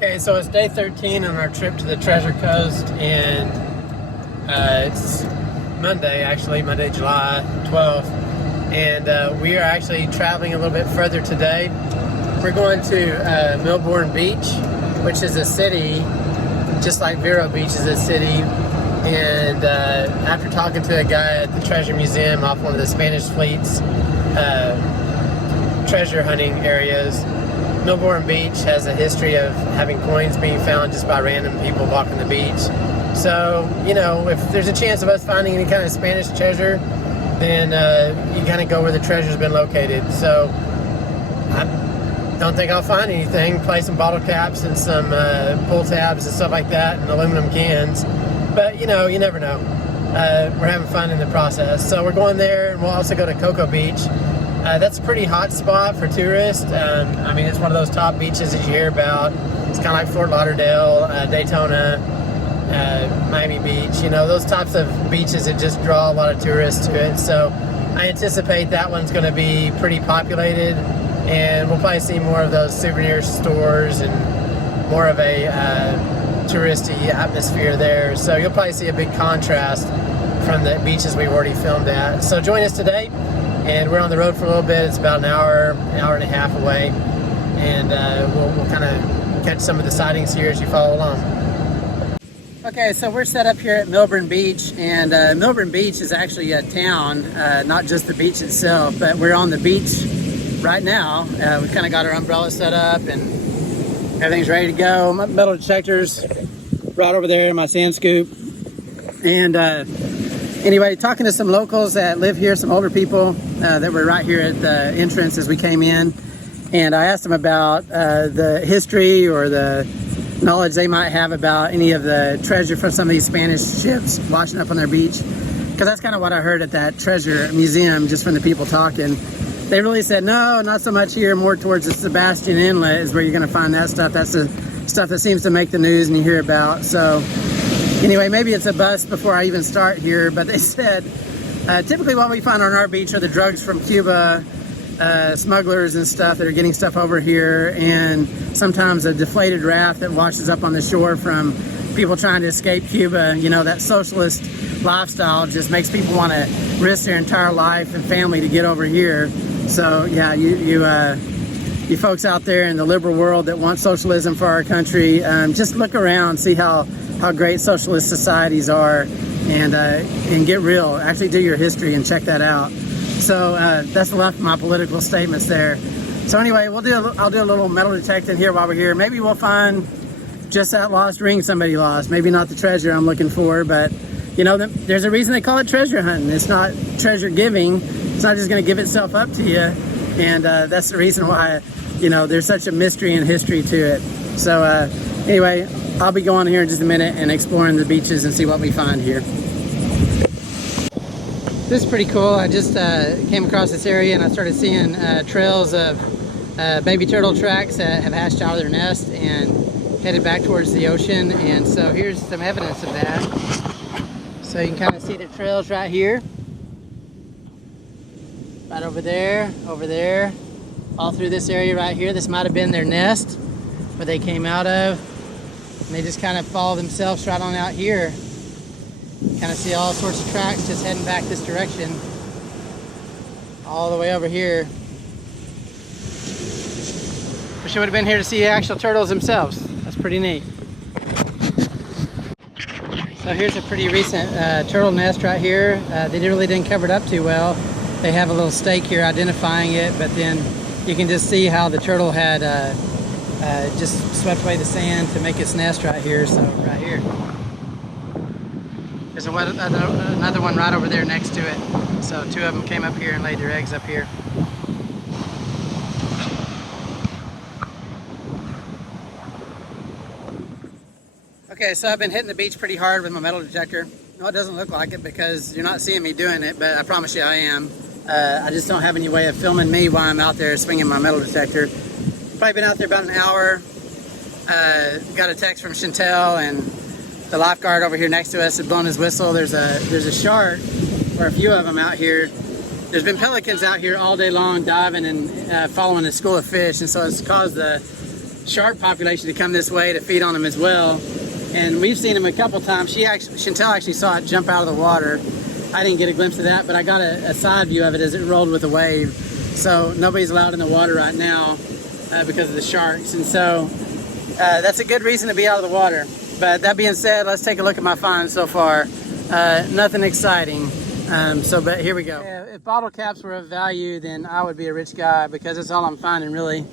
Okay, so it's day 13 on our trip to the Treasure Coast, and it's Monday, Monday, July 12th, and we are actually traveling a little bit further today. We're going to Millbourne Beach, which is a city, just like Vero Beach is a city, and after talking to a guy at the Treasure Museum off one of the Spanish Fleet's treasure hunting areas, Millbourne Beach has a history of having coins being found just by random people walking the beach. So, you know, if there's a chance of us finding any kind of Spanish treasure, then you kind of go where the treasure's been located. So, I don't think I'll find anything. Probably some bottle caps and some pull tabs and stuff like that, and aluminum cans. But, you know, you never know. We're having fun in the process. So we're going there, and we'll also go to Cocoa Beach. That's a pretty hot spot for tourists. I mean, it's one of those top beaches that you hear about. It's kind of like Fort Lauderdale, Daytona, Miami Beach. You know, those types of beaches that just draw a lot of tourists to it. So I anticipate that one's going to be pretty populated, and we'll probably see more of those souvenir stores and more of a touristy atmosphere there. So you'll probably see a big contrast from the beaches we've already filmed at. So join us today. And we're on the road for a little bit. It's about an hour and a half away. And we'll kind of catch some of the sightings here as you follow along. Okay, so we're set up here at Millbourne Beach. And Millbourne Beach is actually a town, not just the beach itself. But we're on the beach right now. We've kind of got our umbrella set up and everything's ready to go. My metal detector's right over there, my sand scoop. And anyway, talking to some locals that live here, some older people that were right here at the entrance as we came in, and I asked them about the history or the knowledge they might have about any of the treasure from some of these Spanish ships washing up on their beach, because that's kind of what I heard at that treasure museum just from the people talking. They really said, no, not so much here, more towards the Sebastian Inlet is where you're going to find that stuff. That's the stuff that seems to make the news and you hear about. So anyway, maybe it's a bust before I even start here, but they said typically what we find on our beach are the drugs from Cuba, smugglers and stuff that are getting stuff over here, and sometimes a deflated raft that washes up on the shore from people trying to escape Cuba. You know, that socialist lifestyle just makes people want to risk their entire life and family to get over here. So yeah, you folks out there in the liberal world that want socialism for our country, just look around, see how great socialist societies are, and get real. Actually do your history and check that out. So that's enough of my political statements there. So anyway, I'll do a little metal detecting here while we're here. Maybe we'll find just that lost ring somebody lost. Maybe not the treasure I'm looking for, but you know, there's a reason they call it treasure hunting. It's not treasure giving. It's not just going to give itself up to you, and that's the reason why, you know, there's such a mystery and history to it. So anyway, I'll be going here in just a minute and exploring the beaches and see what we find here. This is pretty cool. I just came across this area and I started seeing trails of baby turtle tracks that have hatched out of their nest and headed back towards the ocean. And so here's some evidence of that. So you can kind of see the trails right here, right over there, all through this area right here. This might have been their nest where they came out of. And they just kind of follow themselves right on out here. Kind of see all sorts of tracks just heading back this direction. All the way over here. Wish I would have been here to see the actual turtles themselves. That's pretty neat. So here's a pretty recent turtle nest right here. They really didn't cover it up too well. They have a little stake here identifying it, but then you can just see how the turtle had just swept away the sand to make its nest right here. So right here. There's another one right over there next to it. So two of them came up here and laid their eggs up here. Okay, so I've been hitting the beach pretty hard with my metal detector. No, it doesn't look like it because you're not seeing me doing it, but I promise you I am. I just don't have any way of filming me while I'm out there swinging my metal detector. Probably been out there about an hour. Got a text from Chantel, and the lifeguard over here next to us had blown his whistle. There's a shark, or a few of them out here. There's been pelicans out here all day long diving and following a school of fish, and so it's caused the shark population to come this way to feed on them as well. And we've seen them a couple times. Chantel actually saw it jump out of the water. I didn't get a glimpse of that, but I got a side view of it as it rolled with the wave. So nobody's allowed in the water right now because of the sharks. And so that's a good reason to be out of the water. But that being said, let's take a look at my finds so far. Nothing exciting. But here we go. Yeah, if bottle caps were of value, then I would be a rich guy because that's all I'm finding really.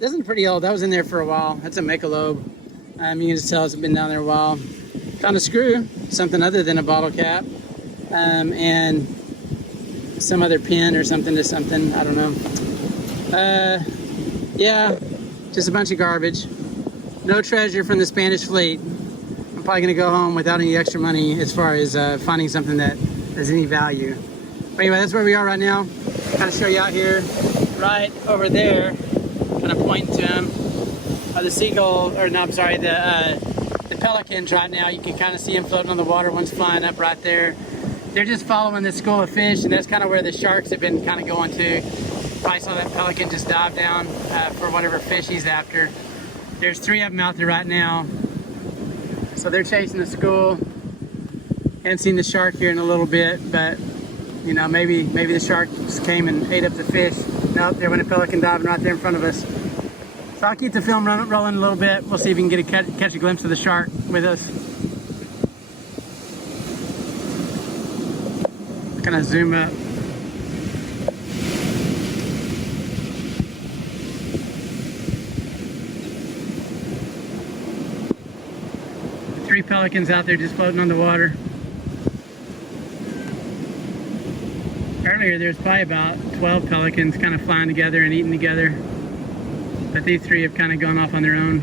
This is pretty old. That was in there for a while. That's a Michelob. You can just tell it's been down there a while. Found a screw, something other than a bottle cap, and some other pin or something to something. I don't know. Yeah, just a bunch of garbage. No treasure from the Spanish fleet. I'm probably gonna go home without any extra money as far as finding something that has any value. But anyway, that's where we are right now. Kind of show you out here, right over there, kind of pointing to them. The seagull, or no, I'm sorry, the pelicans right now, you can kind of see them floating on the water. One's flying up right there. They're just following this school of fish, and that's kind of where the sharks have been kind of going to. Probably saw that pelican just dive down for whatever fish he's after. There's 3 of them out there right now. So they're chasing the school. Haven't seen the shark here in a little bit, but you know, maybe the sharks came and ate up the fish. Nope, there went a pelican diving right there in front of us. So I'll keep the film rolling a little bit. We'll see if we can get catch a glimpse of the shark with us. Kind of zoom up. Three pelicans out there just floating on the water. Earlier there's probably about 12 pelicans kind of flying together and eating together. But these 3 have kind of gone off on their own.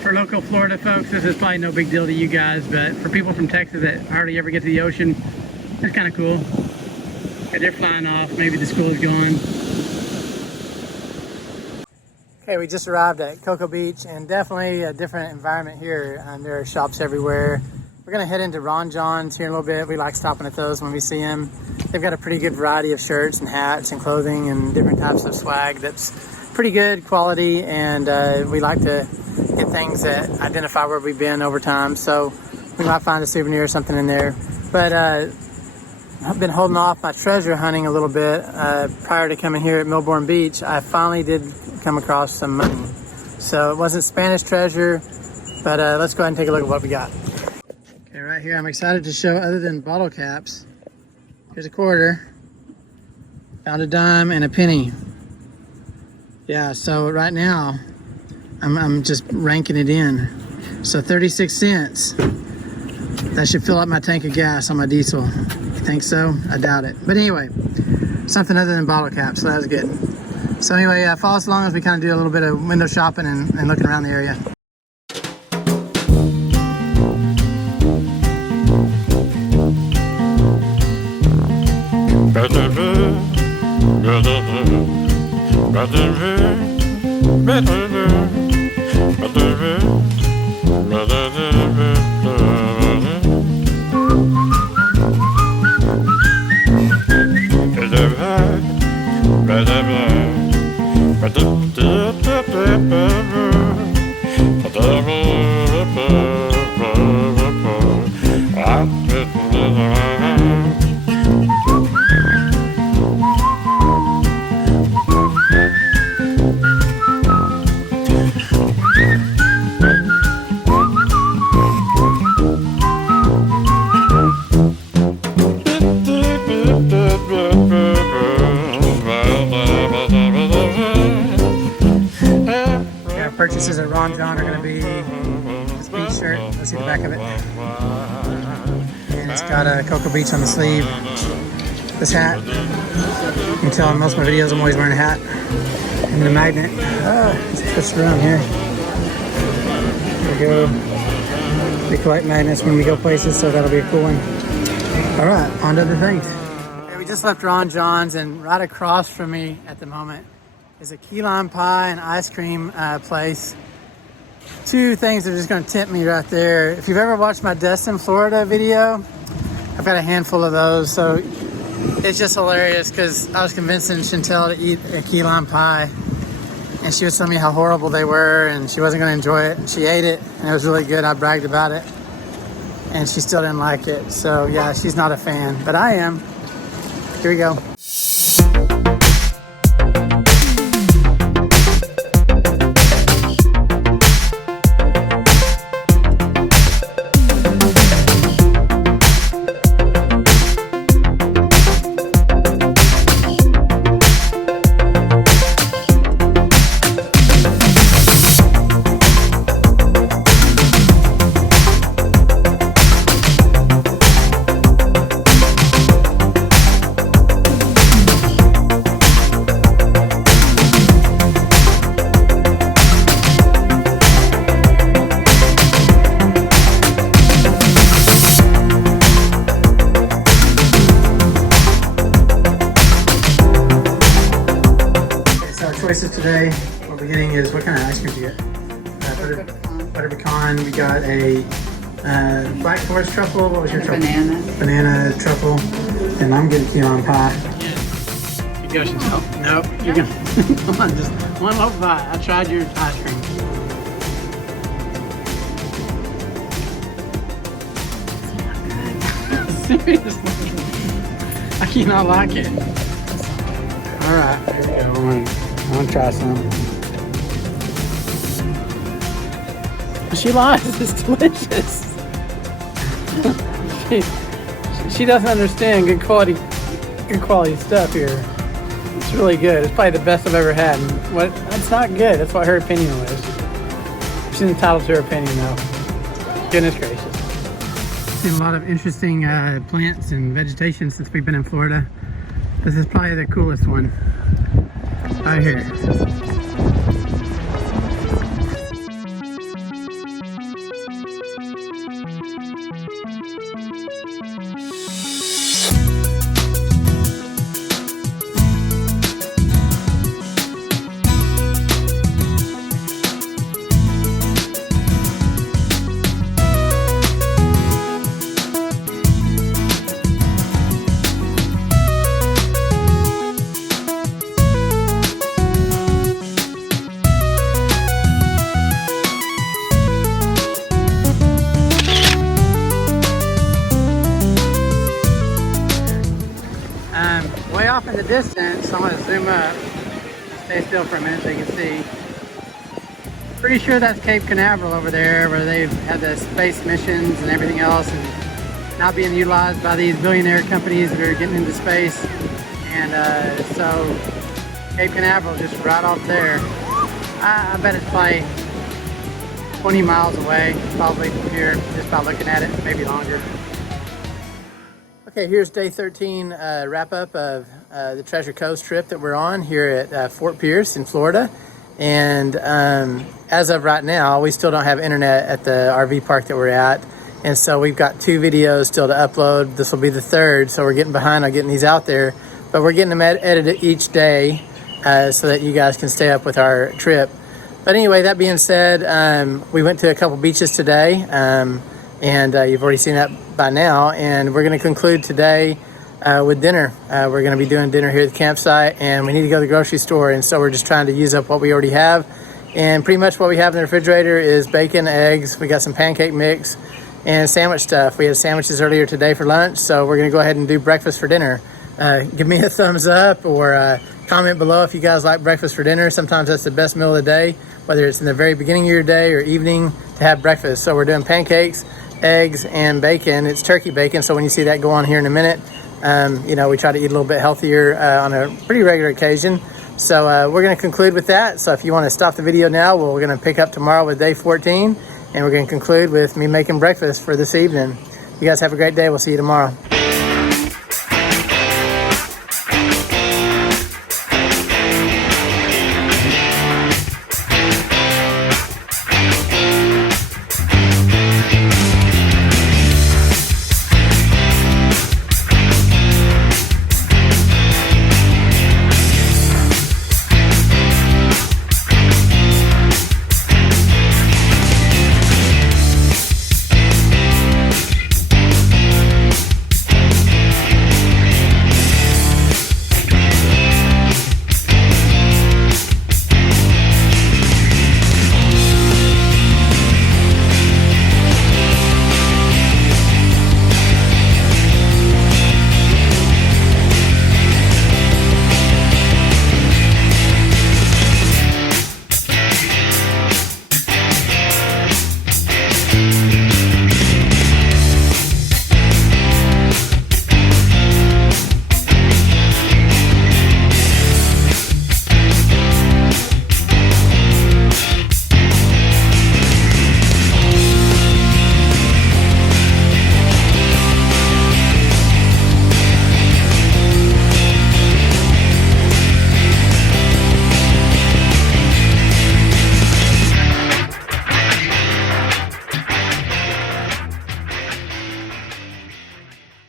For local Florida folks, this is probably no big deal to you guys, but for people from Texas that hardly ever get to the ocean, it's kind of cool. Okay, they're flying off. Maybe the school is gone. Okay, we just arrived at Cocoa Beach, and definitely a different environment here. There are shops everywhere. We're gonna head into Ron Jon's here in a little bit. We like stopping at those when we see them. They've got a pretty good variety of shirts and hats and clothing and different types of swag that's pretty good quality, and we like to get things that identify where we've been over time. So we might find a souvenir or something in there. But I've been holding off my treasure hunting a little bit. Prior to coming here at Millbourne Beach, I finally did come across some money. So it wasn't Spanish treasure, but let's go ahead and take a look at what we got. Okay, right here, I'm excited to show, other than bottle caps, here's a quarter, found a dime and a penny. Yeah, so right now, I'm just ranking it in. So 36 cents. That should fill up my tank of gas on my diesel. You think so? I doubt it. But anyway, something other than bottle caps, so that was good. So anyway, follow us along as we kind of do a little bit of window shopping and looking around the area. Purchases at Ron Jon are going to be this beach shirt. Let's see the back of it. And it's got a Cocoa Beach on the sleeve. This hat. You can tell in most of my videos I'm always wearing a hat. And the magnet. Let's twist around here. There we go. We collect magnets when we go places, so that'll be a cool one. Alright, on to other things. Okay, we just left Ron Jon's, and right across from me at the moment is a key lime pie and ice cream place. 2 things that are just going to tempt me right there. If you've ever watched my Destin, Florida video, I've got a handful of those, so it's just hilarious because I was convincing Chantel to eat a key lime pie, and she was telling me how horrible they were, and she wasn't going to enjoy it. She ate it, and it was really good. I bragged about it, and she still didn't like it. So yeah, she's not a fan, but I am. Here we go. Choices today. What we're getting is, what kind of ice cream do you get? Butter pecan. We got a Black Forest truffle. What was your truffle? Banana truffle. And I'm getting key lime pie. You go, Chantel. Nope. You're gonna come on, just one little bite. I tried your ice cream. Seriously, I cannot like it. All right, here we go. I'm gonna try some. She lies, it's delicious. she doesn't understand good quality stuff here. It's really good. It's probably the best I've ever had. And that's not good. That's what her opinion was. She's entitled to her opinion though. Goodness gracious. Seen a lot of interesting plants and vegetation since we've been in Florida. This is probably the coolest one. Right here. Way off in the distance, I'm going to zoom up, stay still for a minute so you can see. Pretty sure that's Cape Canaveral over there, where they've had the space missions and everything else, and not being utilized by these billionaire companies that are getting into space. And so Cape Canaveral just right off there. I bet it's probably 20 miles away, probably from here, just by looking at it, maybe longer. Okay, here's day 13 wrap up of the Treasure Coast trip that we're on here at Fort Pierce in Florida. And as of right now, we still don't have internet at the RV park that we're at. And so we've got 2 videos still to upload. This will be the 3rd, so we're getting behind on getting these out there. But we're getting them edited each day so that you guys can stay up with our trip. But anyway, that being said, we went to a couple beaches today. And you've already seen that by now. And we're going to conclude today with dinner. We're going to be doing dinner here at the campsite, and we need to go to the grocery store. And so we're just trying to use up what we already have. And pretty much what we have in the refrigerator is bacon, eggs. We got some pancake mix and sandwich stuff. We had sandwiches earlier today for lunch, so we're going to go ahead and do breakfast for dinner. Give me a thumbs up or comment below if you guys like breakfast for dinner. Sometimes that's the best meal of the day, whether it's in the very beginning of your day or evening to have breakfast. So we're doing pancakes, eggs, and bacon. It's turkey bacon, so when you see that go on here in a minute, you know, we try to eat a little bit healthier on a pretty regular occasion. So we're going to conclude with that. So if you want to stop the video now, we're going to pick up tomorrow with day 14, and we're going to conclude with me making breakfast for this evening. You guys have a great day. We'll see you tomorrow.